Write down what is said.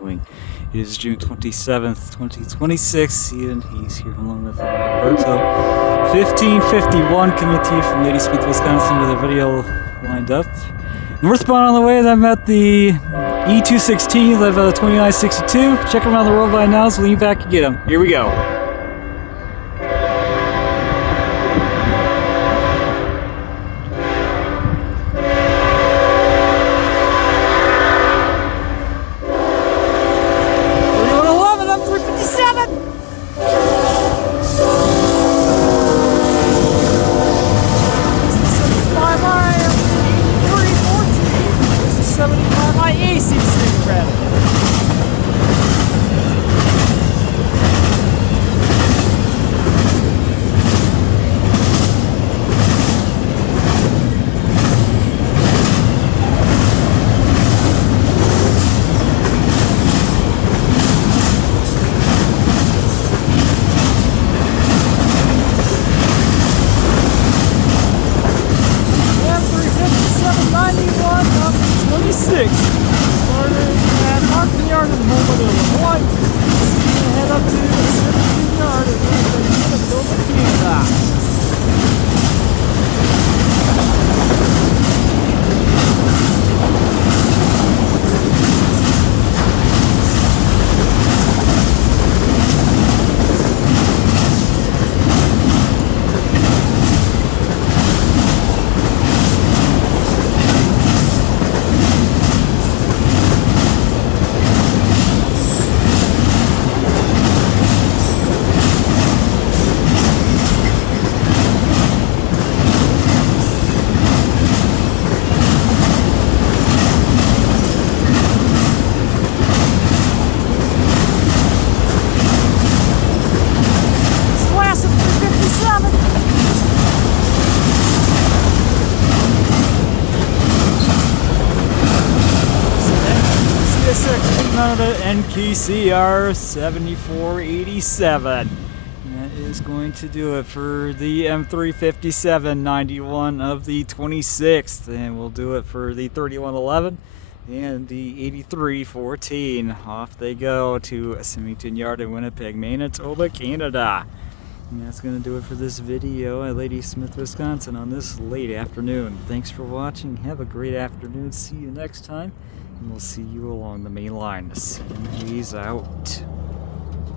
doing? It is June 27th, 2026, and he's here along with Alberto. 1551 coming to you from Ladysmith, Wisconsin with a video lined up. Northbound on the way, I'm at the E216, live at 2962. Check them around the road by now, so lean back and get them. Here we go. M357 started at Martin Yard in Homewood, Illinois. Head up to the 17 yard in Minnesota, Canada. NKCR 7487. That is going to do it for the M357 91 of the 26th, and we'll do it for the 3111 and the 8314. Off they go to Symington Yard in Winnipeg, Manitoba, Canada. And that's going to do it for this video at Ladysmith, Wisconsin on this late afternoon. Thanks for watching. Have a great afternoon. See you next time. And we'll see you along the main line. He's out.